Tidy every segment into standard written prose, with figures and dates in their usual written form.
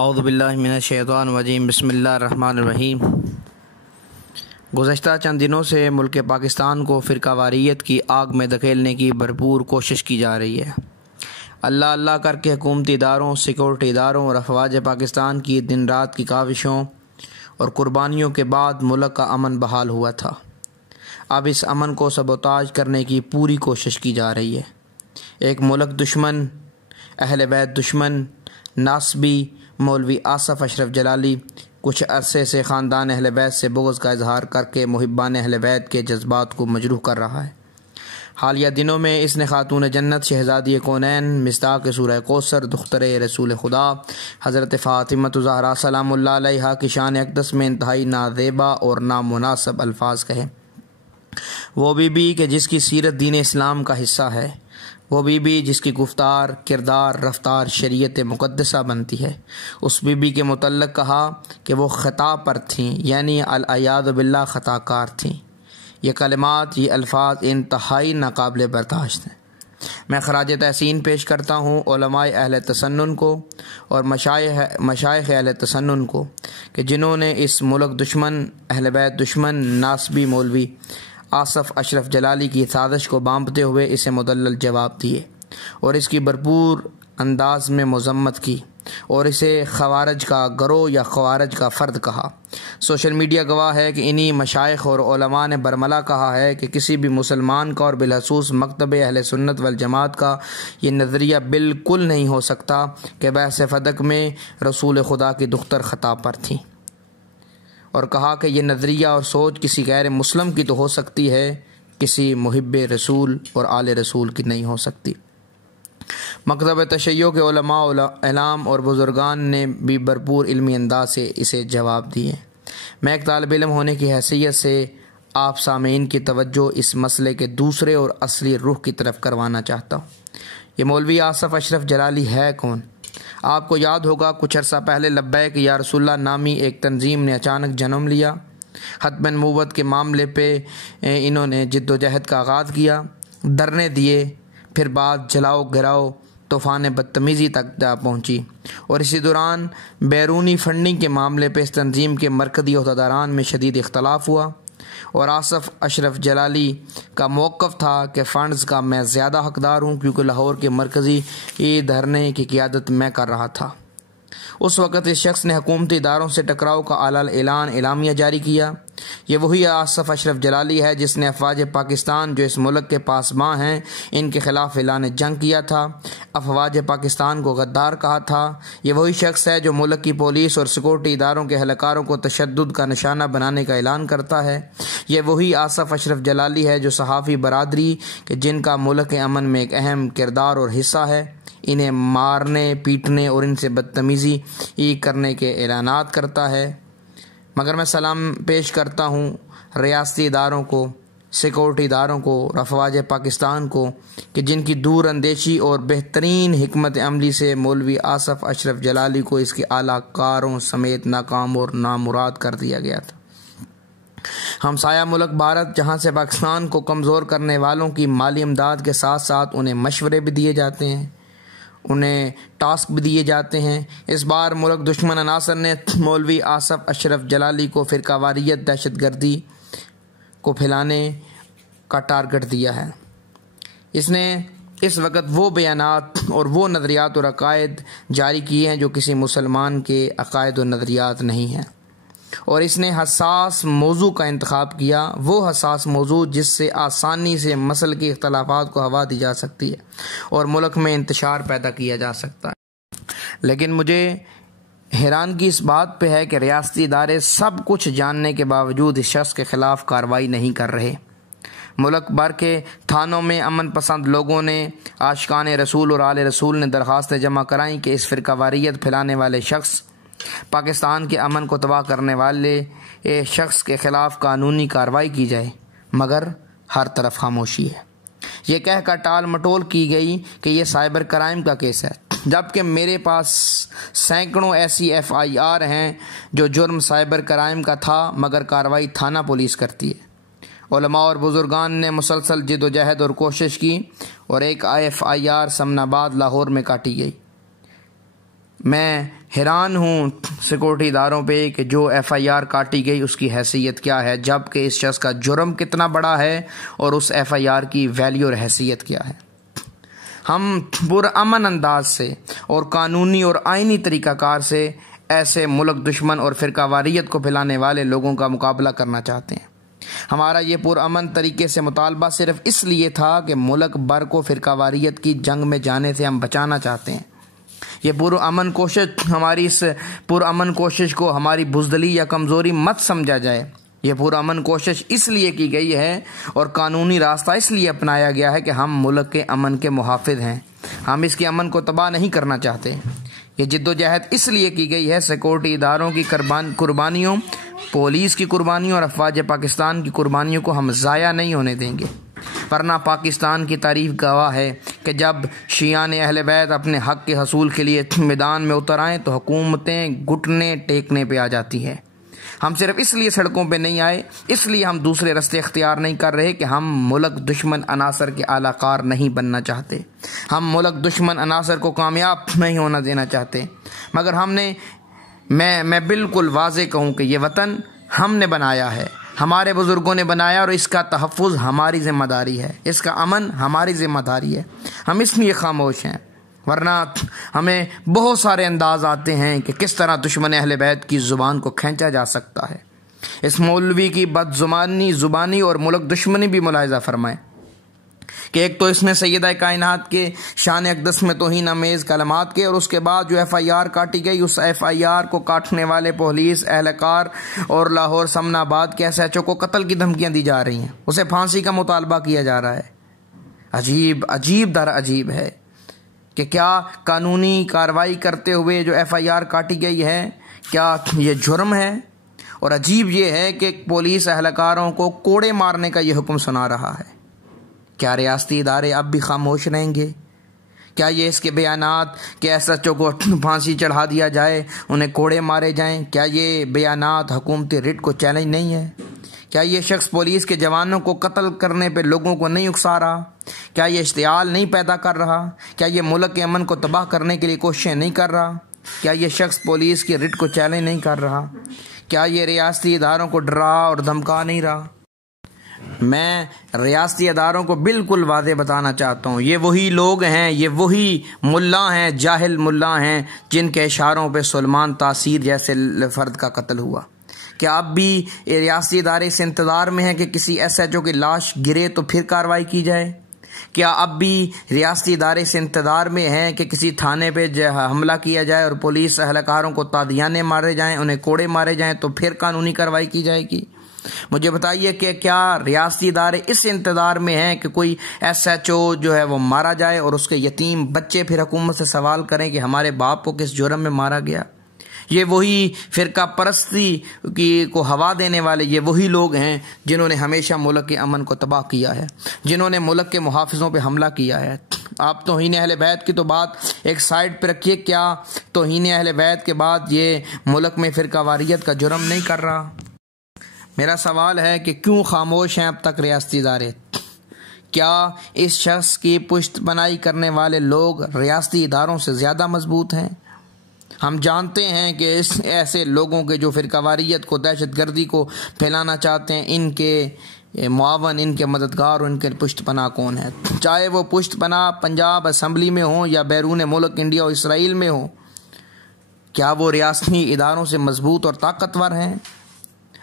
اعوذ باللہ من الشیطان الرجیم بسم اللہ الرحمن الرحیم۔ گزشتہ چند دنوں سے ملک پاکستان کو فرقہ واریت کی آگ میں دھکیلنے کی بھرپور کوشش کی جا رہی ہے۔ اللہ اللہ کر کے حکومتی اداروں، سیکورٹی اداروں اور افواج پاکستان کی دن رات کی کاوشوں اور قربانیوں کے بعد ملک کا امن بحال ہوا تھا۔ اب اس امن کو سبوتاژ کرنے کی پوری کوشش کی جا رہی ہے۔ ایک ملک دشمن، اہل بیت دشمن، ناسبی مولوی آصف اشرف جلالی کچھ عرصے سے خاندان اہل بیت سے بغض کا اظہار کر کے محبان اہل بیت کے جذبات کو مجروح کر رہا ہے۔ حالیہ دنوں میں اس نے خاتون جنت شہزادی کونین مصداق سورہ کوثر دختر رسول خدا حضرت فاطمہ زہرا سلام اللہ علیہا کی شان اقدس میں انتہائی نازیبا اور نامناسب الفاظ کہے۔ وہ بی بی کہ جس کی سیرت دین اسلام کا حصہ ہے، وہ بی بی جس کی گفتار، کردار، رفتار شریعت مقدسہ بنتی ہے، اس بی بی کے متعلق کہا کہ وہ خطا پر تھیں، یعنی العیاذ باللہ خطا کار تھیں۔ یہ کلمات، یہ الفاظ انتہائی ناقابل برداشت ہیں۔ میں خراج تحسین پیش کرتا ہوں علماء اہل تسنن کو اور مشائخ اہل تسنن کو کہ جنہوں نے اس ملک دشمن، اہل بیت دشمن، ناسبی مولوی آصف اشرف جلالی کی سازش کو بانپتے ہوئے اسے مدلل جواب دیے اور اس کی بھرپور انداز میں مذمت کی اور اسے خوارج کا گروہ یا خوارج کا فرد کہا۔ سوشل میڈیا گواہ ہے کہ انہی مشائخ اور علماء نے برملا کہا ہے کہ کسی بھی مسلمان کا اور بالخصوص مکتب اہل سنت والجماعت کا یہ نظریہ بالکل نہیں ہو سکتا کہ بحث فدق میں رسول خدا کی دختر خطا پر تھیں، اور کہا کہ یہ نظریہ اور سوچ کسی غیر مسلم کی تو ہو سکتی ہے، کسی محب رسول اور آل رسول کی نہیں ہو سکتی۔ مکتب تشیع کے علماء، اعلام اور بزرگان نے بھی بھرپور علمی انداز سے اسے جواب دیے۔ میں ایک طالب علم ہونے کی حیثیت سے آپ سامعین کی توجہ اس مسئلے کے دوسرے اور اصلی رخ کی طرف کروانا چاہتا ہوں۔ یہ مولوی آصف اشرف جلالی ہے کون؟ آپ کو یاد ہوگا کچھ عرصہ پہلے لبیک یا رسول اللہ نامی ایک تنظیم نے اچانک جنم لیا۔ ختم نبوت کے معاملے پہ انہوں نے جد و جہد کا آغاز کیا، دھرنے دیے، پھر بعد جلاؤ گراؤ، طوفان بدتمیزی تک جا پہنچی، اور اسی دوران بیرونی فنڈنگ کے معاملے پہ اس تنظیم کے مرکزی عہدیداران میں شدید اختلاف ہوا اور آصف اشرف جلالی کا موقف تھا کہ فنڈز کا میں زیادہ حقدار ہوں کیونکہ لاہور کے مرکزی دھرنے کی قیادت میں کر رہا تھا۔ اس وقت اس شخص نے حکومتی اداروں سے ٹکراؤ کا اعلامیہ جاری کیا۔ یہ وہی آصف اشرف جلالی ہے جس نے افواج پاکستان جو اس ملک کے پاسباں ہیں ان کے خلاف اعلان جنگ کیا تھا، افواج پاکستان کو غدار کہا تھا۔ یہ وہی شخص ہے جو ملک کی پولیس اور سیکورٹی اداروں کے اہلکاروں کو تشدد کا نشانہ بنانے کا اعلان کرتا ہے۔ یہ وہی آصف اشرف جلالی ہے جو صحافی برادری کہ جن کا ملک کے امن میں ایک اہم کردار اور حصہ ہے، انہیں مارنے، پیٹنے اور ان سے بدتمیزی کرنے کے اعلانات کرتا ہے۔ مگر میں سلام پیش کرتا ہوں ریاستی اداروں کو، سیکورٹی اداروں کو، افواج پاکستان کو کہ جن کی دور اندیشی اور بہترین حکمت عملی سے مولوی آصف اشرف جلالی کو اس کے اعلیٰ کاروں سمیت ناکام اور نامراد کر دیا گیا تھا۔ ہمسایہ ملک بھارت جہاں سے پاکستان کو کمزور کرنے والوں کی مالی امداد کے ساتھ ساتھ انہیں مشورے بھی دیے جاتے ہیں، انہیں ٹاسک بھی دیے جاتے ہیں، اس بار ملک دشمن عناصر نے مولوی آصف اشرف جلالی کو فرقہ واریت، دہشت گردی کو پھیلانے کا ٹارگٹ دیا ہے۔ اس نے اس وقت وہ بیانات اور وہ نظریات اور عقائد جاری کیے ہیں جو کسی مسلمان کے عقائد و نظریات نہیں ہیں، اور اس نے حساس موضوع کا انتخاب کیا، وہ حساس موضوع جس سے آسانی سے مسل کے اختلافات کو ہوا دی جا سکتی ہے اور ملک میں انتشار پیدا کیا جا سکتا ہے۔ لیکن مجھے حیرانگی اس بات پہ ہے کہ ریاستی ادارے سب کچھ جاننے کے باوجود اس شخص کے خلاف کارروائی نہیں کر رہے۔ ملک بھر کے تھانوں میں امن پسند لوگوں نے، عاشقان رسول اور آل رسول نے درخواستیں جمع کرائیں کہ اس فرقہ واریت پھیلانے والے شخص، پاکستان کے امن کو تباہ کرنے والے شخص کے خلاف قانونی کارروائی کی جائے، مگر ہر طرف خاموشی ہے۔ یہ کہہ کر ٹال مٹول کی گئی کہ یہ سائبر کرائم کا کیس ہے، جبکہ میرے پاس سینکڑوں ایسی FIR ہیں جو جرم سائبر کرائم کا تھا مگر کارروائی تھانہ پولیس کرتی ہے۔ علماء اور بزرگان نے مسلسل جد و جہد اور کوشش کی اور ایک FIR سمن آباد لاہور میں کاٹی گئی۔ میں حیران ہوں سیکورٹی اداروں پہ کہ جو ایف آئی آر کاٹی گئی اس کی حیثیت کیا ہے، جبکہ اس شخص کا جرم کتنا بڑا ہے اور اس ایف آئی آر کی ویلیو اور حیثیت کیا ہے۔ ہم پرامن انداز سے اور قانونی اور آئینی طریقہ کار سے ایسے ملک دشمن اور فرقہ واریت کو پھیلانے والے لوگوں کا مقابلہ کرنا چاہتے ہیں۔ ہمارا یہ پرامن طریقے سے مطالبہ صرف اس لیے تھا کہ ملک بھر کو فرقہ واریت کی جنگ میں جانے سے ہم بچانا چاہتے ہیں۔ یہ پرامن کوشش، ہماری اس پرامن کوشش کو ہماری بزدلی یا کمزوری مت سمجھا جائے۔ یہ پرامن کوشش اس لیے کی گئی ہے اور قانونی راستہ اس لیے اپنایا گیا ہے کہ ہم ملک کے امن کے محافظ ہیں، ہم اس کے امن کو تباہ نہیں کرنا چاہتے۔ یہ جد و جہد اس لیے کی گئی ہے سیکورٹی اداروں کی قربانیوں، پولیس کی قربانیوں اور افواج پاکستان کی قربانیوں کو ہم ضائع نہیں ہونے دیں گے، ورنہ پاکستان کی تاریخ گواہ ہے کہ جب شیعان اہل بیت اپنے حق کے حصول کے لیے میدان میں اتر آئیں تو حکومتیں گھٹنے ٹیکنے پہ آ جاتی ہیں۔ ہم صرف اس لیے سڑکوں پہ نہیں آئے، اس لیے ہم دوسرے راستے اختیار نہیں کر رہے کہ ہم ملک دشمن عناصر کے اعلی کار نہیں بننا چاہتے، ہم ملک دشمن عناصر کو کامیاب نہیں ہونا دینا چاہتے، مگر میں بالکل واضح کہوں کہ یہ وطن ہم نے بنایا ہے، ہمارے بزرگوں نے بنایا اور اس کا تحفظ ہماری ذمہ داری ہے، اس کا امن ہماری ذمہ داری ہے۔ ہم اس لیے خاموش ہیں، ورنہ ہمیں بہت سارے انداز آتے ہیں کہ کس طرح دشمن اہل بیت کی زبان کو کھینچا جا سکتا ہے۔ اس مولوی کی بد زبانی اور ملک دشمنی بھی ملاحظہ فرمائیں کہ ایک تو اس نے سیدہ کائنات کے شان اقدس میں توہین آمیز کلمات کے، اور اس کے بعد جو ایف آئی آر کاٹی گئی اس ایف آئی آر کو کاٹنے والے پولیس اہلکار اور لاہور سمن آباد کے ایس ایچ او کو قتل کی دھمکیاں دی جا رہی ہیں، اسے پھانسی کا مطالبہ کیا جا رہا ہے۔ عجیب در عجیب ہے کہ کیا قانونی کارروائی کرتے ہوئے جو ایف آئی آر کاٹی گئی ہے کیا یہ جرم ہے؟ اور عجیب یہ ہے کہ پولیس اہلکاروں کو کوڑے مارنے کا یہ حکم سنا رہا ہے۔ کیا ریاستی ادارے اب بھی خاموش رہیں گے؟ کیا یہ اس کے بیانات کہ ایس ایچ او کو پھانسی چڑھا دیا جائے، انہیں کوڑے مارے جائیں، کیا یہ بیانات حکومتی ریٹ کو چیلنج نہیں ہے؟ کیا یہ شخص پولیس کے جوانوں کو قتل کرنے پہ لوگوں کو نہیں اکسا رہا؟ کیا یہ اشتعال نہیں پیدا کر رہا؟ کیا یہ ملک کے امن کو تباہ کرنے کے لیے کوششیں نہیں کر رہا؟ کیا یہ شخص پولیس کی ریٹ کو چیلنج نہیں کر رہا؟ کیا یہ ریاستی اداروں کو ڈرا اور دھمکا نہیں رہا؟ میں ریاستی اداروں کو بالکل واضح بتانا چاہتا ہوں، یہ وہی لوگ ہیں، یہ وہی ملا ہیں، جاہل ملا ہیں جن کے اشاروں پہ سلمان تاثیر جیسے فرد کا قتل ہوا۔ کیا اب بھی ریاستی ادارے اس انتظار میں ہیں کہ کسی ایس ایچ او کی لاش گرے تو پھر کارروائی کی جائے؟ کیا اب بھی ریاستی ادارے اس انتظار میں ہیں کہ کسی تھانے پہ حملہ کیا جائے اور پولیس اہلکاروں کو تادیانے مارے جائیں، انہیں کوڑے مارے جائیں تو پھر قانونی کارروائی کی جائے گی؟ مجھے بتائیے کہ کیا ریاستی ادارے اس انتظار میں ہیں کہ کوئی ایس ایچ او جو ہے وہ مارا جائے اور اس کے یتیم بچے پھر حکومت سے سوال کریں کہ ہمارے باپ کو کس جرم میں مارا گیا؟ یہ وہی فرقہ پرستی کو ہوا دینے والے یہ وہی لوگ ہیں جنہوں نے ہمیشہ ملک کے امن کو تباہ کیا ہے، جنہوں نے ملک کے محافظوں پہ حملہ کیا ہے۔ آپ توہین اہل بیت کی تو بات ایک سائڈ پہ رکھیے، کیا توہین اہل بیت کے بعد یہ ملک میں فرقہ واریت کا جرم نہیں کر رہا؟ میرا سوال ہے کہ کیوں خاموش ہیں اب تک ریاستی ادارے؟ کیا اس شخص کی پشت بنائی کرنے والے لوگ ریاستی اداروں سے زیادہ مضبوط ہیں؟ ہم جانتے ہیں کہ ایسے لوگوں کے جو فرقہ واریت کو، دہشت گردی کو پھیلانا چاہتے ہیں، ان کے معاون، ان کے مددگار اور ان کے پشت پناہ کون ہے، چاہے وہ پشت پناہ پنجاب اسمبلی میں ہوں یا بیرون ملک انڈیا اور اسرائیل میں ہوں۔ کیا وہ ریاستی اداروں سے مضبوط اور طاقتور ہیں؟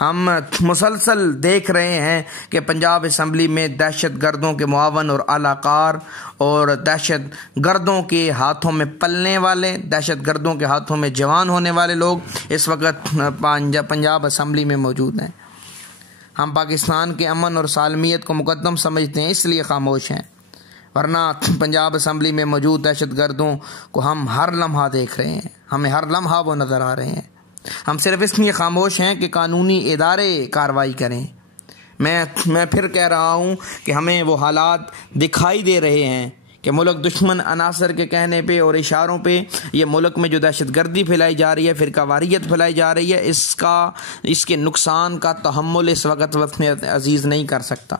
ہم مسلسل دیکھ رہے ہیں کہ پنجاب اسمبلی میں دہشت گردوں کے معاون اور اعلی کار اور دہشت گردوں کے ہاتھوں میں پلنے والے، دہشت گردوں کے ہاتھوں میں جوان ہونے والے لوگ اس وقت پنجاب اسمبلی میں موجود ہیں۔ ہم پاکستان کے امن اور سالمیت کو مقدم سمجھتے ہیں، اس لیے خاموش ہیں، ورنہ پنجاب اسمبلی میں موجود دہشت گردوں کو ہم ہر لمحہ دیکھ رہے ہیں، ہمیں ہر لمحہ وہ نظر آ رہے ہیں۔ ہم صرف اس لیے خاموش ہیں کہ قانونی ادارے کارروائی کریں۔ میں پھر کہہ رہا ہوں کہ ہمیں وہ حالات دکھائی دے رہے ہیں کہ ملک دشمن عناصر کے کہنے پہ اور اشاروں پہ یہ ملک میں جو دہشت گردی پھیلائی جا رہی ہے، فرقہ واریت پھیلائی جا رہی ہے، اس کے نقصان کا تحمل اس وقت عزیز نہیں کر سکتا۔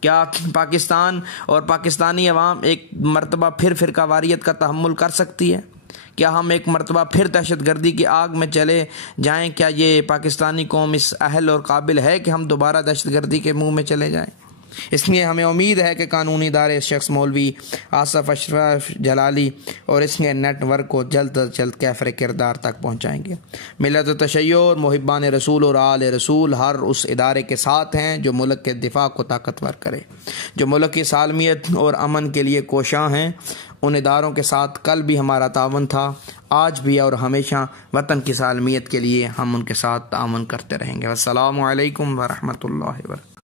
کیا پاکستان اور پاکستانی عوام ایک مرتبہ پھر فرقہ واریت کا تحمل کر سکتی ہے؟ کیا ہم ایک مرتبہ پھر دہشت گردی کی آگ میں چلے جائیں؟ کیا یہ پاکستانی قوم اس اہل اور قابل ہے کہ ہم دوبارہ دہشت گردی کے منہ میں چلے جائیں؟ اس لیے ہمیں امید ہے کہ قانونی ادارے اس شخص مولوی آصف اشرف جلالی اور اس کے نیٹ ورک کو جلد از جلد کیفر کردار تک پہنچائیں گے۔ ملت تشیع اور محبان رسول اور آل رسول ہر اس ادارے کے ساتھ ہیں جو ملک کے دفاع کو طاقتور کرے، جو ملک کی سالمیت اور امن کے لیے کوشاں ہیں۔ ان اداروں کے ساتھ کل بھی ہمارا تعاون تھا، آج بھی اور ہمیشہ وطن کی سالمیت کے لیے ہم ان کے ساتھ تعاون کرتے رہیں گے۔ السلام علیکم ورحمۃ اللہ وبرکاتہ۔